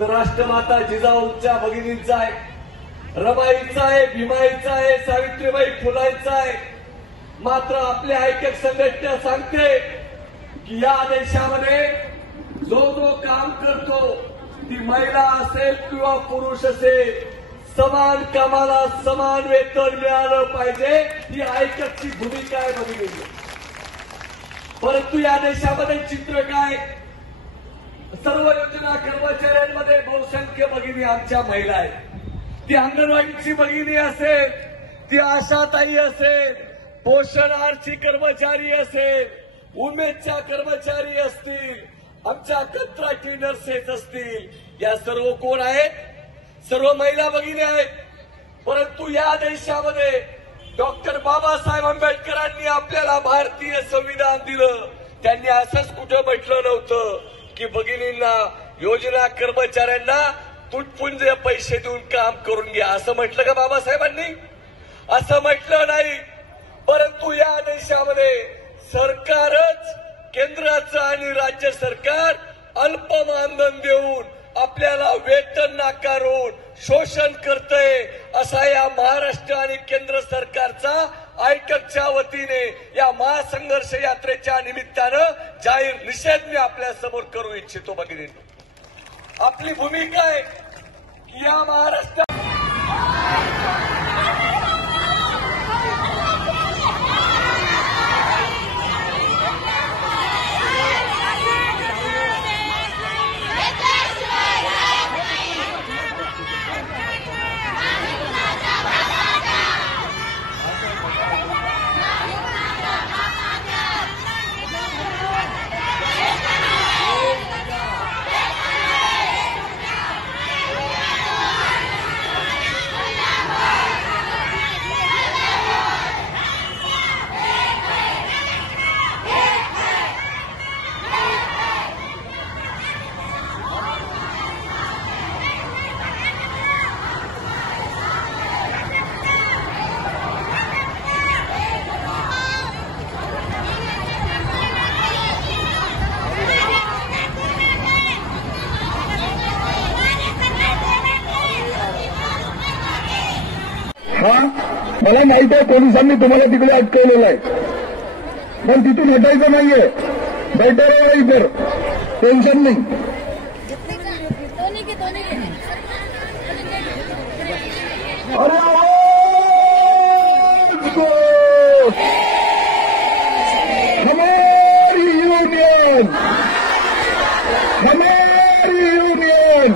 तर राष्ट्रमाता जिजाऊंच्या भगिनींचा आहे, रमाईचा आहे, भीमाईचा आहे, सावित्रीबाई फुलांचा आहे. मात्र आपली ऐक्य संघटना सांगते की या देशामध्ये जो जो काम करतो, ती महिला असेल किंवा पुरुष असेल, समान कामाला समान वेतन मिळालं पाहिजे, ही ऐक्यची भूमिका आहे भगिनी. परंतु या देशामध्ये चित्र काय, सर्व योजना कर्मचाऱ्यांमध्ये बहुसंख्य भगिनी आमच्या महिला आहेत. ती अंगणवाडीची भगिनी असेल, ती आशाताई असेल, पोषण आहारची कर्मचारी असेल, उमेदच्या कर्मचारी असतील, आमच्या कंत्राटी नर्सेस असतील, या सर्व कोण आहेत? सर्व महिला भगिनी आहेत. परंतु या देशामध्ये डॉक्टर बाबासाहेब आंबेडकरांनी आपल्याला भारतीय संविधान दिलं. त्यांनी असंच कुठं म्हटलं नव्हतं की भगिनींना, योजना कर्मचाऱ्यांना तुटपुंज पैसे देऊन काम करून घ्या, असं म्हटलं का बाबासाहेबांनी? असं म्हटलं नाही. परंतु या देशामध्ये सरकारच, केंद्राचं आणि राज्य सरकार अल्प मानधन देऊन आपल्याला वेतन नाकारून शोषण करतंय, असा या महाराष्ट्र आणि केंद्र सरकारचा ऐक्यच्या वतीने या महासंघर्ष यात्रेच्या निमित्तानं जाहीर निषेध मी आपल्या समोर करू इच्छितो. भगिनींनो, आपली भूमिका आहे की या महाराष्ट्र मला माहिती आहे पोलिसांनी तुम्हाला तिकडे अटकवलेलं आहे, पण तिथून हटायचं नाहीये. बेटर आहे इतर, टेन्शन नाही. अरे हमारी यूनियन, हमारी यूनियन,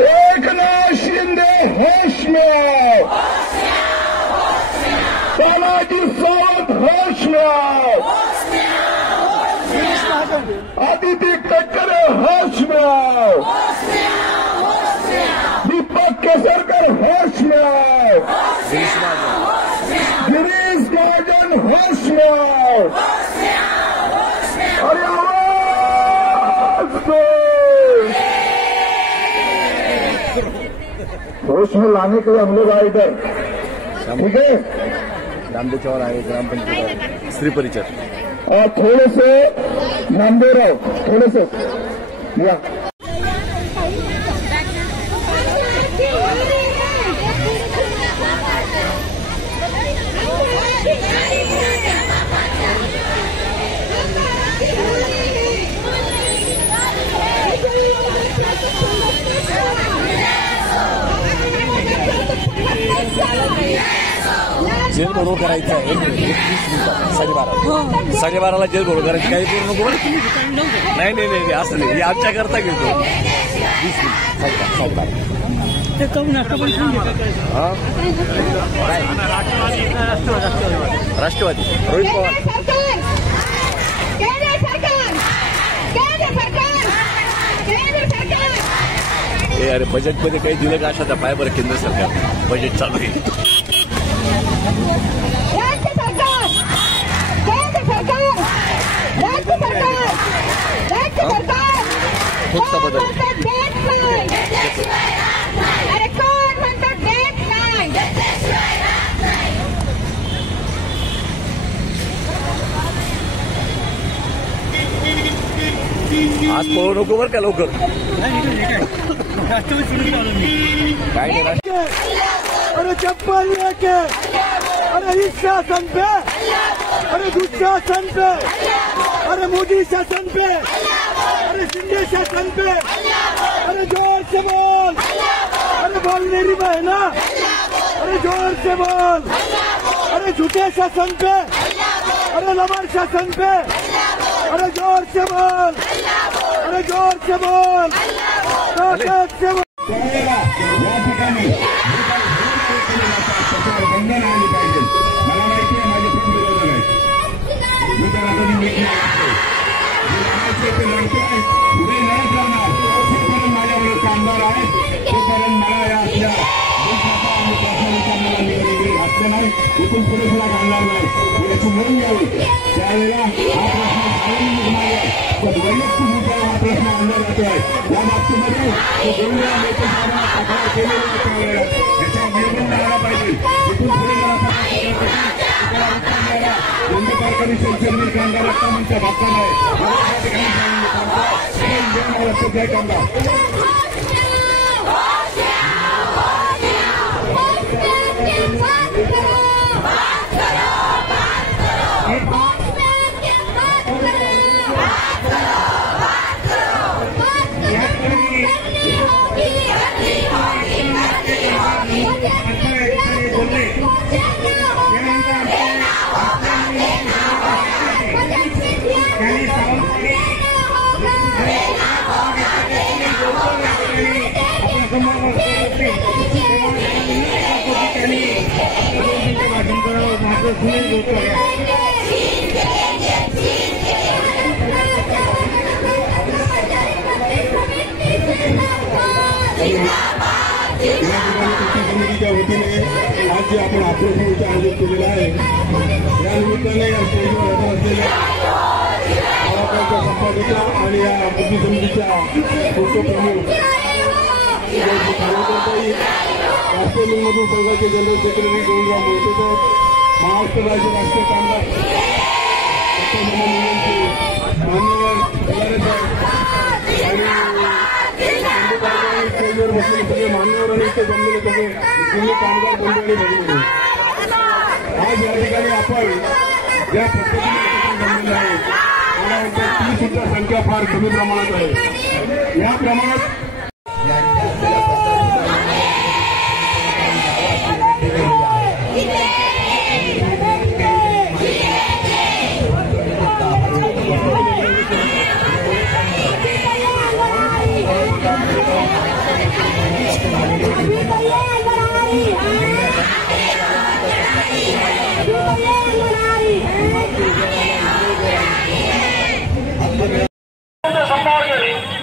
एकनाथ शिंदे होश में, तानाजी सावंत होश में, आदित्य तटकरे होश में, दीपक केसरकर होश में, गिरीश महाजन होश में. अरे आवाज दो. होश में लाने के लिए हम लोग आए इधर, ठीक है? नामदेव चौर आए, ग्राम पंचायत श्री परिचय, और थोड़े से नामदेव राव, थोड़े से या जेल भरो करायचं आहे. 12:30 12:30 जेल भरो करायची, काही करू नको. नाही नाही नाही असं नाही, हे आमच्या करता घेतो. 20 राष्ट्रवादी रोहित पवार. अरे बजेटमध्ये काही दिलं का? अशा पाय बरं, केंद्र सरकार बजेट चालू आहे. राज्य सरकार, केंद्र सरकार, राज्य सरकार, राज्य सरकार, फक्त बदल. अरे कोण म्हणतात देत नाही? आज पळू नको बरं का लवकर. काय नाही. अरे चप्पल लेके, अरे इस शासन पे, अरे दुशासन पे, अरे मोदी शासन पे, अरे शिंदे शासन पे, अरे जोर से बोल, अरे बोल मेरी बहना, अरे जोर से बोल, अरे झूठे शासन पे, अरे लबर शासन पे, अरे जोर से बोल, अरे जोर से बोल, ताकत से बोल. या ठिकाणी बंधन आली पाहिजे. मला माहिती आहे माझे पण विरोधक आहेत. मी त्याला कधी मिळते लढतोय, पुढे लढत राहणार. जोपर्यंत माझ्याबरोबर कामदार आहेत तोपर्यंत मला या आपल्या देशाचा आणि शासनाचा मला निगडीत घातलं नाही. इथून पुढे सुद्धा घालणार नाही. याची नोंद घ्यावी. त्यावेळेला हा प्रश्न सांगून निघणार पण वैयक्तिक मुद्द्यावर हा प्रश्न आणला जातोय. या बाबतीमध्ये दोन वेळा नेते तक्रार केलेली त्यावेळेला याच्या निर्बंध आला पाहिजे. इथून पुढे हिंदू कारखानी संसदीय कामगार आत्ताच्या भागाला आहे. जय कामगार. समितीच्या वतीने आज जे आपण आक्रोशाचं आयोजन केलेलं आहे या निमित्ताने या स्टेजवर हजर असलेल्या संपादिका आणि या बुद्धी समितीच्या उपप्रमुख राष्ट्रीय लिंगमधून संघाचे जनरल सेक्रेटरी गोविंदराव मोहिते साहेब, महाराष्ट्र राज्य राष्ट्रीय कामगार मान्यवर आणि स्टेजवर बसलेले सगळे मान्यवर आणि इथे जमलेले सगळे जुने कामगार मंडळी बघितले. आज या ठिकाणी आपण ज्या पद्धतीने जमलेलं आहे मला वाटतं ती सुद्धा संख्या फार कमी प्रमाणात आहे. या प्रमाणात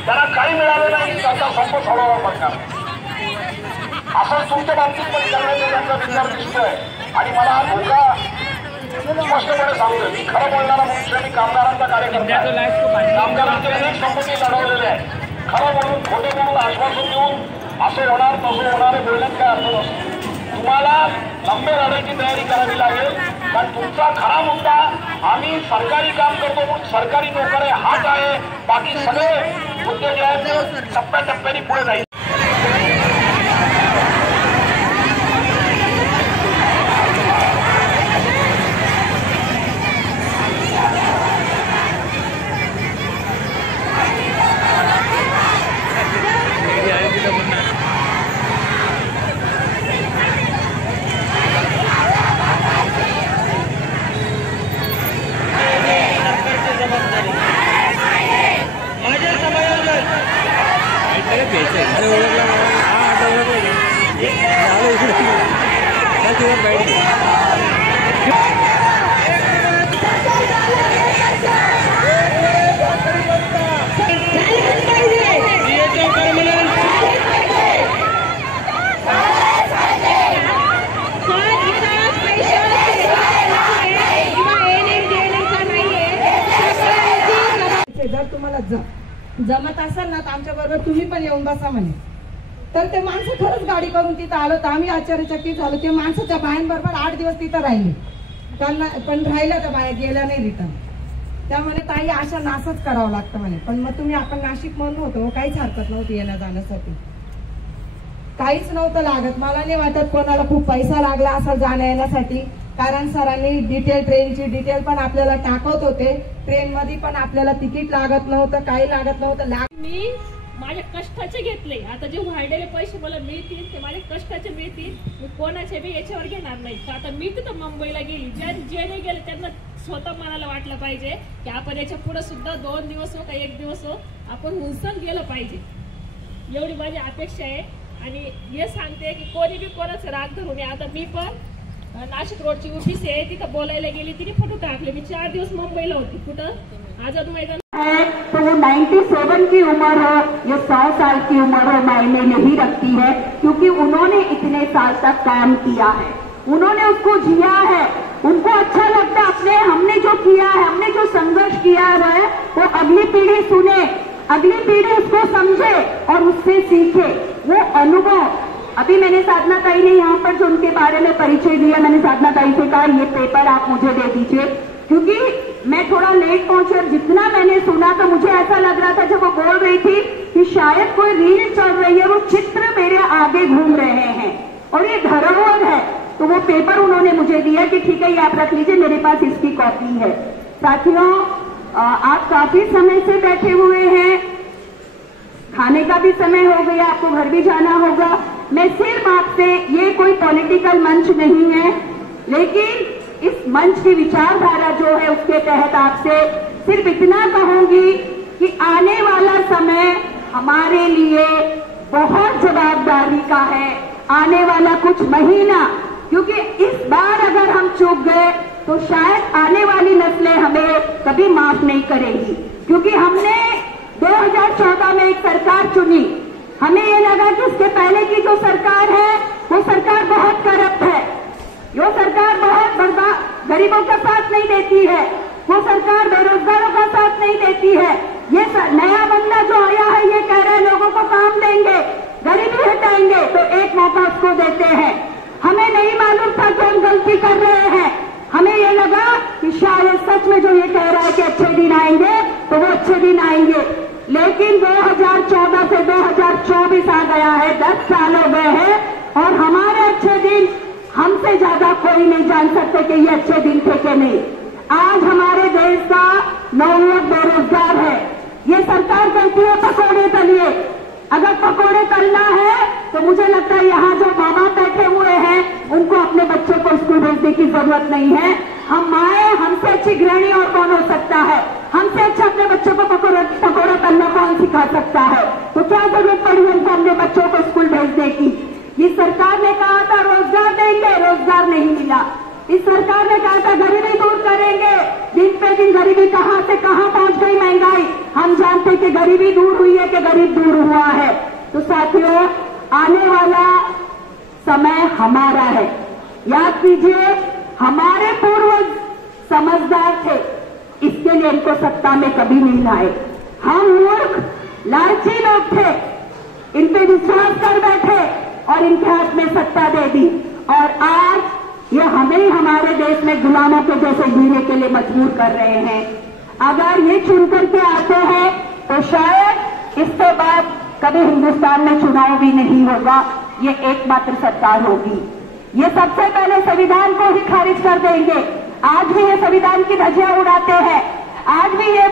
त्यांना काही मिळालं नाही त्याचा संप सोडावा पडणार असं तुमच्या बाबतीत पण करण्याचा त्यांचा विचार दिसतोय. आणि मला हा धोका स्पष्टपणे सांगतोय. मी खरं बोलणारा मनुष्य आणि कामगारांचा कार्यकर्ता, कामगारांच्या अनेक संपत्ती लढवलेल्या आहे. खरं बोलून खोटे बोलून आश्वासन देऊन असं होणार तसं होणार हे बोलण्यात काय अर्थ नसतो. तुम्हाला लंबे लढाईची तयारी करावी लागेल. कारण तुमचा खरा मुद्दा आम्ही सरकारी काम करतो म्हणून सरकारी नोकर हाच आहे. बाकी सगळे मुद्दे जे आहेत टप्प्याटप्प्याने पुढे जाईल. जर तुम्हाला जमत असेल ना तर आमच्या बरोबर तुम्ही पण येऊन बसा म्हणे. तर ते माणसं खरंच गाडी करून तिथं आलो तर आम्ही आश्चर्यचकित झालो. ते माणसाच्या बायांबरोबर 8 दिवस तिथं राहिले. त्यांना पण राहिल्या त्या बाया गेल्या नाही रिटर्न. त्यामुळे ताई अशा नासच करावं लागतं म्हणे. पण मग तुम्ही आपण नाशिक म्हणून होतो, काहीच हरकत नव्हती येण्या जाण्यासाठी, काहीच नव्हतं लागत. मला नाही वाटत कोणाला खूप पैसा लागला असा जाण्या येण्यासाठी, कारण सरांनी डिटेल ट्रेनची डिटेल पण आपल्याला टाकत होते. ट्रेन मध्ये पण आपल्याला तिकीट लागत नव्हतं, काही लागत नव्हतं. मी माझ्या कष्टाचे घेतले. आता जे वाढलेले पैसे मला मिळतील ते माझ्या कष्टाचे मिळतील. मी कोणाचे बी याच्यावर घेणार नाही. आता मी तिथं मुंबईला गेली, जे नाही गेले त्यांना स्वतः मनाला वाटलं पाहिजे की आपण याच्या पुढे सुद्धा 2 दिवस हो का 1 दिवस हो आपण हुंसन गेलं पाहिजे, एवढी माझी अपेक्षा आहे. आणि हे सांगते की कोणी बी कोणाचं राग धरू नये. आता मी पण नाशिक रोडची ऑफिस आहे, तिथं बोलायला गेली, तिने फोटो टाकले. मी 4 दिवस मुंबईला होती, कुठं आझाद मैदान है. तो वो 97 की उम्र हो या 100 साल की उम्र हो मायने नहीं रखती है, क्योंकि उन्होंने इतने साल तक काम किया है, उन्होंने उसको जिया है, उनको अच्छा लगता है हमने जो किया है, हमने जो संघर्ष किया है वो अगली पीढ़ी सुने, अगली पीढ़ी उसको समझे और उससे सीखे वो अनुभव. अभी मैंने साधना ताई ने यहाँ पर जो उनके बारे में परिचय दिया, मैंने साधना ताई से कहा ये पेपर आप मुझे दे दीजिए, क्योंकि मैं थोड़ा लेट पहुंची और जितना मैंने सुना तो मुझे ऐसा लग रहा था जब वो बोल रही थी कि शायद कोई रील चल रही है, वो चित्र मेरे आगे घूम रहे हैं और ये धरोहर है. तो वो पेपर उन्होंने मुझे दिया कि ठीक है ये आप रख लीजिए, मेरे पास इसकी कॉपी है. साथियों, आप काफी समय से बैठे हुए हैं, खाने का भी समय हो गया, आपको घर भी जाना होगा. मैं सिर्फ आपसे, ये कोई पॉलिटिकल मंच नहीं है, लेकिन इस मंच की विचारधारा जो है उसके तहत आपसे सिर्फ इतना कहूंगी कि आने वाला समय हमारे लिए बहुत जवाबदारी का है. आने वाला कुछ महीना, क्योंकि इस बार अगर हम चूक गए तो शायद आने वाली नस्लें हमें कभी माफ नहीं करेंगी, क्योंकि हमने 2014 में एक सरकार चुनी. हमें ये लगा कि उसके पहले की जो सरकार है वो सरकार बहुत करप्ट है, वो सरकार बहुत बर्बाद, गरीबों का साथ नहीं देती है, वो सरकार बेरोजगारों का साथ नहीं देती है. ये नया बंदा जो आया है ये कह रहे हैं लोगों को काम देंगे, गरीबी हटाएंगे, तो एक मौका उसको देते हैं. हमें नहीं मालूम था कि हम गलती कर रहे हैं. हमें ये लगा कि शायद सच में जो ये कह रहा है कि अच्छे दिन आएंगे तो वो अच्छे दिन आएंगे, लेकिन 2014 से 2024 आ गया है, 10 साल हो गए हैं और हमारे अच्छे दिन हमसे ज्यादा कोई नहीं जान सकते कि ये अच्छे दिन थे कि नहीं. आज हमारे देश का 9 लाख बेरोजगार है. ये सरकार कहती है पकौड़े तलिए. अगर पकौड़े तलना है तो मुझे लगता है यहाँ जो मामा बैठे हुए हैं उनको अपने बच्चों को स्कूल भेजने की जरूरत नहीं है. हम माए, हमसे अच्छी गृहिणी और कौन हो सकता है, हमसे अच्छा अपने बच्चों को पकौड़ा तलना कौन सिखा सकता है. तो क्या जरूरत पड़ी उनको अपने बच्चों को स्कूल भेजने की. इस सरकार ने कहा था रोजगार देंगे, रोजगार नहीं मिला. इस सरकार ने कहा था गरीबी दूर करेंगे, दिन पे दिन गरीबी कहां से कहां पहुंच गई. महंगाई, हम जानते कि गरीबी दूर हुई है कि गरीब दूर हुआ है. तो साथियों, आने वाला समय हमारा है. याद कीजिए, हमारे पूर्वज समझदार थे, इसके लिए इनको सत्ता में कभी नहीं लाए. हम मूर्ख लालची लोग थे, इन पे विश्वास कर बैठे और इनके हाथ में सत्ता दे दी, और आज ये हमें हमारे देश में गुलामों के जैसे जीने के लिए मजबूर कर रहे हैं. अगर ये चुन करके आते हैं तो शायद इसके बाद कभी हिंदुस्तान में चुनाव भी नहीं होगा, ये एकमात्र सरकार होगी. ये सबसे पहले संविधान को ही खारिज कर देंगे. आज भी ये संविधान की धज्जियां उड़ाते हैं, आज भी ये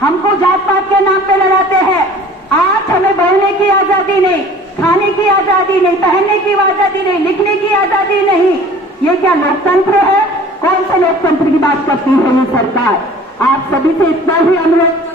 हमको जात पात के नाम पे लड़ाते हैं. आज हमें बोलने की आजादी नहीं, खाने की आजादी नहीं, पहनने की आजादी नहीं, लिखने की आजादी नहीं. ये क्या लोकतंत्र है? कौन से लोकतंत्र की बात करती है ये सरकार? आप सभी से इतना ही अनुरोध